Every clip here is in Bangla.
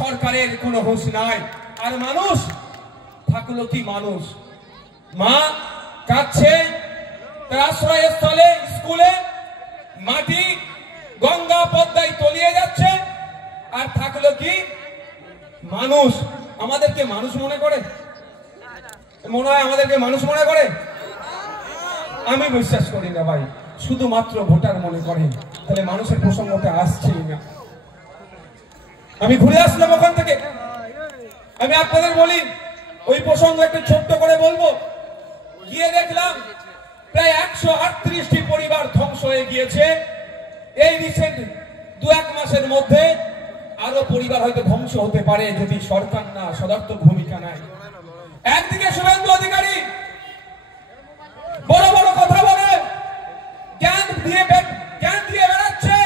সরকারের কোনো হুঁশ নাই। আর মানুষ থাকলো কি মানুষ? মা কাঁদছে, তার আশ্রয়স্থলে স্কুলে মাটি গঙ্গা পদ্মায় তলিয়ে যাচ্ছে, আর থাকলো কি মানুষ? আমাদেরকে মানুষ মনে করে? মনে হয় আমাদেরকে মানুষ মনে করে? আমি বিশ্বাস করি না ভাই, শুধুমাত্র ভোটার মনে করেন। তাহলে মানুষের প্রসঙ্গটা আসছেই না। আমি ঘুরে আসলাম ওখান থেকে, আমি আপনাদের বলি ওই প্রসঙ্গ একটু ছোট্ট করে বলবো। গিয়ে দেখলাম প্রায় 138টি পরিবার ধ্বংস হয়ে গিয়েছে। এই রিসেন্ট 2-1 মাসের মধ্যে আরো পরিবার হয়তো ধ্বংস হতে পারে যদি সরকার না সদর্থক ভূমিকা নেয়। একদিকে শুভেন্দু অধিকারী বড় বড় কথা বলে, জ্ঞান দিয়ে বেড়াচ্ছে।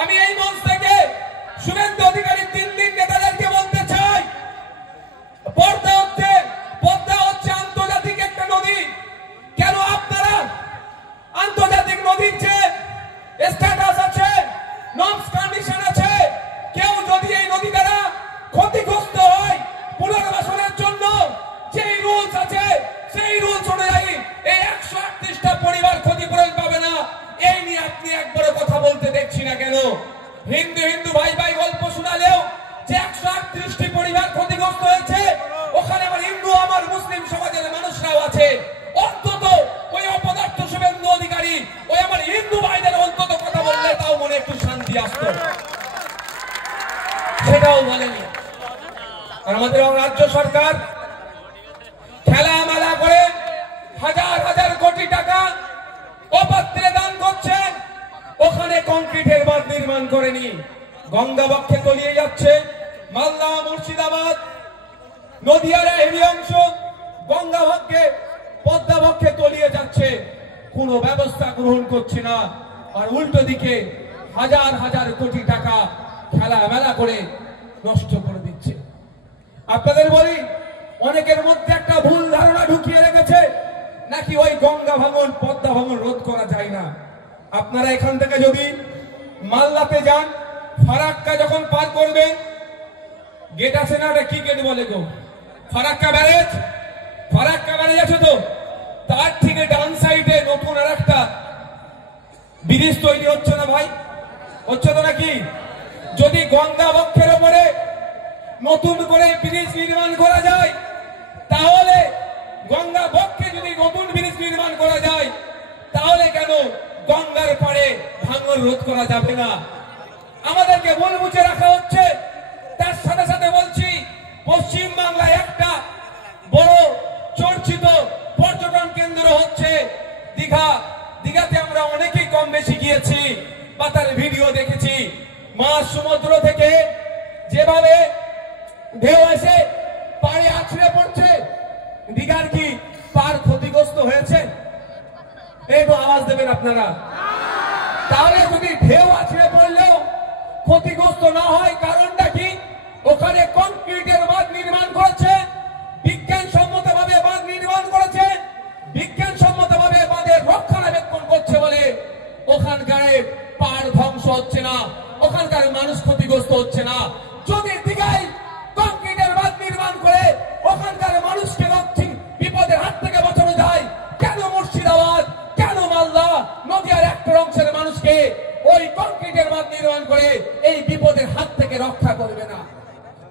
আমি এই মঞ্চ থেকে শুভেন্দু অধিকারী দিল্লির নেতাদেরকে বলতে চাই, পদ্মা হচ্ছে আন্তর্জাতিক একটা নদী। কেন আপনারা আন্তর্জাতিক নদীর যে স্ট্যাটাস আছে, নর্মস কন্ডিশন আছে, কেউ যদি এই নদী দ্বারা ক্ষতিগ্রস্ত হয় পুনর্বাসনের জন্য যেই রুলস আছে সেই রুলস অনুযায়ী এই 138টা পরিবার ক্ষতিপূরণ পাবে না। এই নিয়ে আপনি একবারও কথা বলতে দেখছি না কেন? হিন্দু ভাই গল্প শোনালেও যে 138টি পরিবার ক্ষতিগ্রস্ত হয়েছে, ওখানে আমার হিন্দু আমার মুসলিম সমাজের মানুষরাও আছে। অন্তত ওই অপদার্থ শুভেন্দু অধিকারী ওই আমার হিন্দু ভাইদের অন্তত কথা বললে তাও মনে একটু শান্তি আসতো, সেটাও বলেনি। আর আমাদের রাজ্য সরকার খেলামেলা করে হাজার হাজার কোটি টাকা অপাত্রে দান করছে, ওখানে কংক্রিটের বাঁধ নির্মাণ করেনি। গঙ্গা বক্ষে তলিয়ে যাচ্ছে, মালদা মুর্শিদাবাদ নদিয়ার এই অংশ গঙ্গা বক্ষে পদ্মা বক্ষে তলিয়ে যাচ্ছে, কোনো ব্যবস্থা গ্রহণ করছে না। আর উল্টো দিকে হাজার হাজার কোটি টাকা খেলামেলা করে নষ্ট করে দিচ্ছে। আপনাদের বলি, অনেকের মধ্যে একটা ভুল ধারণা ঢুকিয়ে রেখেছে নাকি ওই গঙ্গা ভাঙন পদ্মা ভাঙন রোধ করা যায় না। আপনারা এখান থেকে যদি মালদাতে যান, ফারাক্কা যখন পার করবেন, গেট আছে না, কি গেট বলে গো? ফারাক্কা ব্যারেজ আছে তো, তার ঠিক ডান সাইডে নতুন আর একটা ব্রিজ তৈরি হচ্ছে না ভাই? হচ্ছে তো নাকি? যদি গঙ্গা বক্ষের ওপরে নতুন করে ব্রিজ নির্মাণ করা যায়, তাহলে গঙ্গা বক্ষে যদি নতুন ব্রিজ নির্মাণ করা যায়, তাহলে কেন গঙ্গার পাড়ে ভাঙন রোধ করা যাবে না? আমাদেরকে মন মুছে রাখা হচ্ছে। তার সাথে সাথে বলছি, পশ্চিম বাংলায় একটা বড় চর্চিত পর্যটন কেন্দ্র হচ্ছে দীঘা। দীঘাতে আমরা অনেকেই কম বেশি গিয়েছি বা তার ভিডিও দেখেছি। মাঝ সমুদ্র থেকে যেভাবে ঢেউ এসে পাড়ে আছড়ে পড়ছে, দীঘার কি পার ক্ষতিগ্রস্ত হয়েছে? এই আওয়াজ দেবেন আপনারা। তাহলে যদি ঢেউ আছড়ে পড়লেও ক্ষতিগ্রস্ত না হয়, কারণটা কি? ওখানে কংক্রিটের বাঁধ নির্মাণ করেছে, বিজ্ঞানসম্মতভাবে বাঁধ নির্মাণ করেছে, বিজ্ঞানসম্মতভাবে বাঁধের রক্ষণাবেক্ষণ করছে বলে ওখানকার পাড় ধ্বংস হচ্ছে না, ওখানকার মানুষ ক্ষতিগ্রস্ত হচ্ছে না। যদি দীঘায় কংক্রিটের বাঁধ নির্মাণ করে ওখানকার মানুষকে বিপদের হাত থেকে বাঁচানো যায়, কেন মুর্শিদাবাদ, কেন মালদা, নদিয়ার একটা অংশের মানুষকে ওই কংক্রিটের বাঁধ নির্মাণ করে এই বিপদের হাত থেকে রক্ষা করবে না?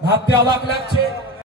ভাবতে অবাক লাগছে।